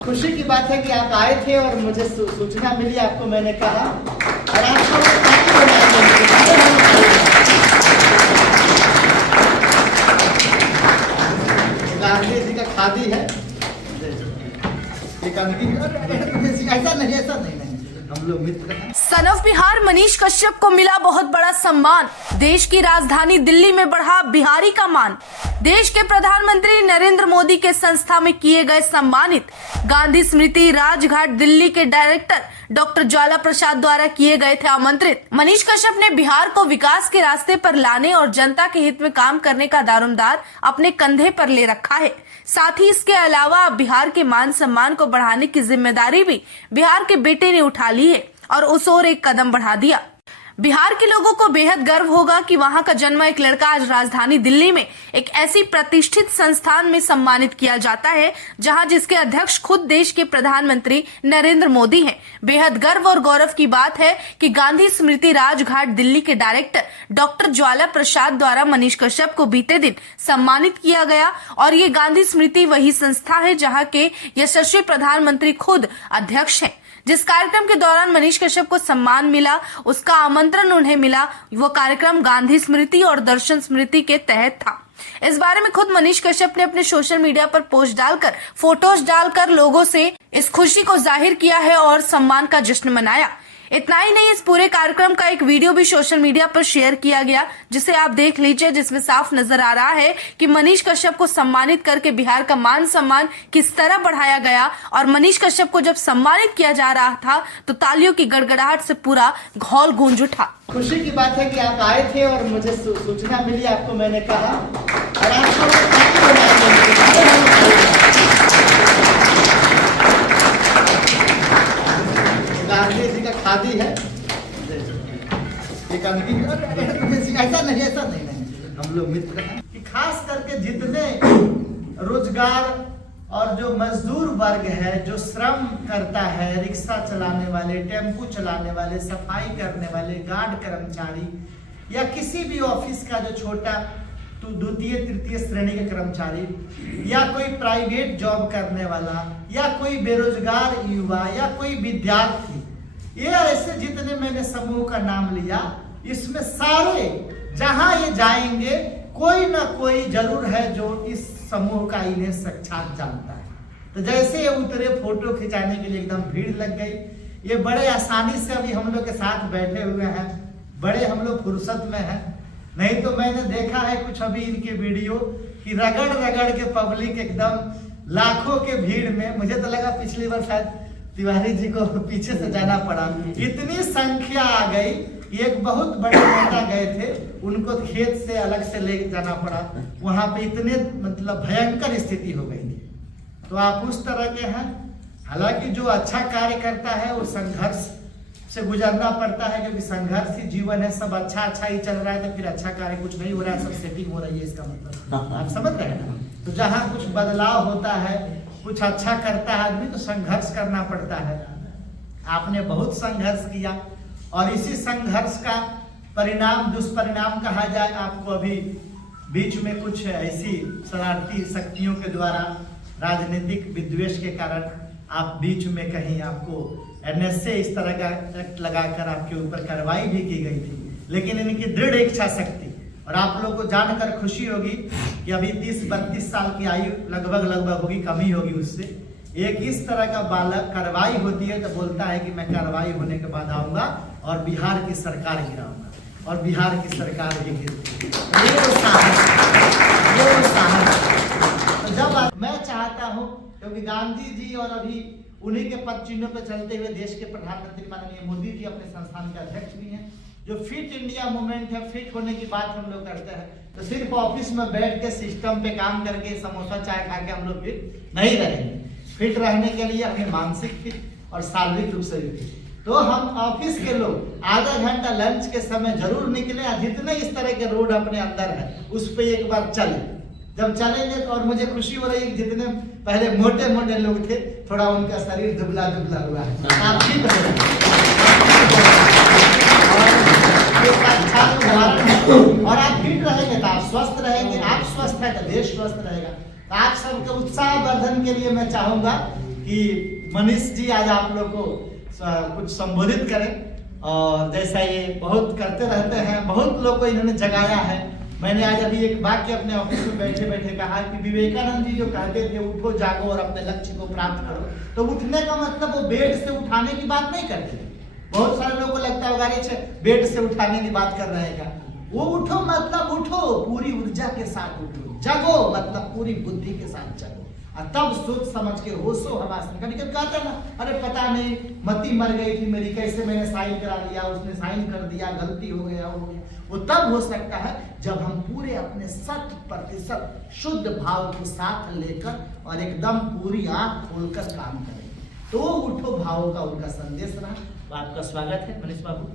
खुशी की बात है कि आप आए थे और मुझे सूचना मिली, आपको मैंने कहा और आपको गांधी जी का खादी है। ऐसा नहीं हम लोग मित्र हैं। सन ऑफ बिहार मनीष कश्यप को मिला बहुत बड़ा सम्मान। देश की राजधानी दिल्ली में बढ़ा बिहारी का मान। देश के प्रधानमंत्री नरेंद्र मोदी के संस्था में किए गए सम्मानित। गांधी स्मृति राजघाट दिल्ली के डायरेक्टर डॉक्टर ज्वाला प्रसाद द्वारा किए गए थे आमंत्रित। मनीष कश्यप ने बिहार को विकास के रास्ते पर लाने और जनता के हित में काम करने का दारोमदार अपने कंधे पर ले रखा है। साथ ही इसके अलावा बिहार के मान सम्मान को बढ़ाने की जिम्मेदारी भी बिहार के बेटे ने उठा ली है और उस ओर एक कदम बढ़ा दिया। बिहार के लोगों को बेहद गर्व होगा कि वहां का जन्मा एक लड़का आज राजधानी दिल्ली में एक ऐसी प्रतिष्ठित संस्थान में सम्मानित किया जाता है जहां जिसके अध्यक्ष खुद देश के प्रधानमंत्री नरेंद्र मोदी हैं। बेहद गर्व और गौरव की बात है कि गांधी स्मृति राजघाट दिल्ली के डायरेक्टर डॉक्टर ज्वाला प्रसाद द्वारा मनीष कश्यप को बीते दिन सम्मानित किया गया और ये गांधी स्मृति वही संस्था है जहाँ के यशस्वी प्रधानमंत्री खुद अध्यक्ष हैं। जिस कार्यक्रम के दौरान मनीष कश्यप को सम्मान मिला, उसका आमंत्रण उन्हें मिला, वो कार्यक्रम गांधी स्मृति और दर्शन स्मृति के तहत था। इस बारे में खुद मनीष कश्यप ने अपने सोशल मीडिया पर पोस्ट डालकर, फोटोज डालकर लोगों से इस खुशी को जाहिर किया है और सम्मान का जश्न मनाया। इतना ही नहीं, इस पूरे कार्यक्रम का एक वीडियो भी सोशल मीडिया पर शेयर किया गया जिसे आप देख लीजिए, जिसमें साफ नजर आ रहा है कि मनीष कश्यप को सम्मानित करके बिहार का मान सम्मान किस तरह बढ़ाया गया और मनीष कश्यप को जब सम्मानित किया जा रहा था तो तालियों की गड़गड़ाहट से पूरा हॉल गूंज उठा। खुशी की बात है कि आप आए थे और मुझे सूचना मिली, आपको मैंने कहा और आपको गांधी जी का खादी है। ऐसा नहीं हम लोग मित्र हैं कि खास करके जितने रोजगार और जो मजदूर वर्ग है, जो श्रम करता है, रिक्शा चलाने वाले, टेम्पू चलाने वाले, सफाई करने वाले, गार्ड कर्मचारी या किसी भी ऑफिस का जो छोटा द्वितीय तृतीय श्रेणी के कर्मचारी या कोई प्राइवेट जॉब करने वाला या कोई बेरोजगार युवा या कोई विद्यार्थी, ये ऐसे जितने मैंने समूह का नाम लिया, इसमें सारे जहां ये जाएंगे कोई ना कोई जरूर है जो इस समूह का इन्हें साक्षात जानता है। तो जैसे ये उतरे, फोटो खिंचाने के लिए एकदम भीड़ लग गई। ये बड़े आसानी से अभी हम लोग के साथ बैठे हुए हैं, बड़े हम लोग फुर्सत में हैं। नहीं तो मैंने देखा है कुछ अभी इनके वीडियो कि रगड़ रगड़ के पब्लिक एकदम लाखों के भीड़ में, मुझे तो लगा पिछली बार शायद तिवारी जी को पीछे से जाना पड़ा, इतनी संख्या आ गई। एक बहुत बड़े नेता गए थे, उनको खेत से अलग से ले जाना पड़ा, वहां पे इतने मतलब भयंकर स्थिति हो गई थी। तो आप उस तरह के हैं। हालांकि जो अच्छा कार्य करता है वो संघर्ष से गुजरना पड़ता है, क्योंकि संघर्ष ही जीवन है। सब अच्छा ही चल रहा है तो फिर अच्छा कार्य कुछ नहीं हो रहा है, सब सेटिंग हो रही है, इसका मतलब आप समझ रहे हैं ना। तो जहाँ कुछ बदलाव होता है, कुछ अच्छा करता है आदमी, तो संघर्ष करना पड़ता है। आपने बहुत संघर्ष किया और इसी संघर्ष का परिणाम, दुष्परिणाम कहा जाए, आपको अभी बीच में कुछ ऐसी शरारती शक्तियों के द्वारा राजनीतिक विद्वेष के कारण आप बीच में कहीं आपको NSA इस तरह का एक्ट लगाकर आपके ऊपर कार्रवाई भी की गई थी। लेकिन इनकी दृढ़ इच्छा शक्ति, और आप लोगों को जानकर खुशी होगी कि अभी 30-32 साल की आयु लगभग होगी, कमी होगी उससे, एक इस तरह का बालक कार्रवाई होती है तो बोलता है कि मैं कार्रवाई होने के बाद आऊंगा और बिहार की सरकार गिराऊंगा, और बिहार की सरकार भी गिरती है। ये वो साहस। तो जब मैं चाहता हूँ, क्योंकि गांधी जी और अभी उन्हीं के पद चिन्हों पर चलते हुए देश के प्रधानमंत्री माननीय मोदी जी अपने संस्थान के अध्यक्ष भी हैं। जो फिट इंडिया मूवमेंट है, फिट होने की बात हम लोग करते हैं, तो सिर्फ ऑफिस में बैठ के सिस्टम पे काम करके समोसा चाय खा के हम लोग फिट नहीं रहेंगे। फिट रहने के लिए हमें मानसिक फिट और शारीरिक रूप से भी फिट। तो हम ऑफिस के लोग आधा घंटा लंच के समय जरूर निकले, जितने इस तरह के रोड अपने अंदर है उस पर एक बार चले। जब चलेंगे तो, और मुझे खुशी हो रही है कि जितने पहले मोटे मोटे लोग थे, थोड़ा उनका शरीर दुबला दुबला हुआ है। आप ठीक और आप फिट रहेंगे तो आप स्वस्थ रहेंगे, आप स्वस्थ है तो देश स्वस्थ रहेगा। तो आप सबके उत्साह वर्धन के लिए मैं चाहूंगा कि मनीष जी आज आप लोग को कुछ संबोधित करें। और जैसा ये बहुत करते रहते हैं, बहुत लोग को इन्होंने जगाया है। मैंने आज अभी एक वाक्य अपने ऑफिस में बैठे बैठे कहा कि विवेकानंद जी जो कहते थे उठो जागो और अपने लक्ष्य को प्राप्त करो, तो उठने का मतलब वो बेड से उठाने की बात नहीं करते थे। बहुत सारे लोगों को लगता होगा ये बेड से उठाने की बात कर रहे हैं क्या। वो उठो मतलब उठो पूरी ऊर्जा के साथ उठो, जगो मतलब पूरी बुद्धि के साथ जगो, और तब सोच समझ के होशो हवास में। कभी कभी कहते हैं ना, अरे पता नहीं मती मर गई थी मेरी, कैसे मैंने साइन करा लिया, उसने साइन कर दिया, गलती हो गया हो गया। वो तब हो सकता है जब हम पूरे अपने 100% शुद्ध भाव के साथ लेकर और एकदम पूरी आंख खोलकर काम करें। तो उठो भावों का उनका संदेश रहा। आपका स्वागत है मनीष बाबू।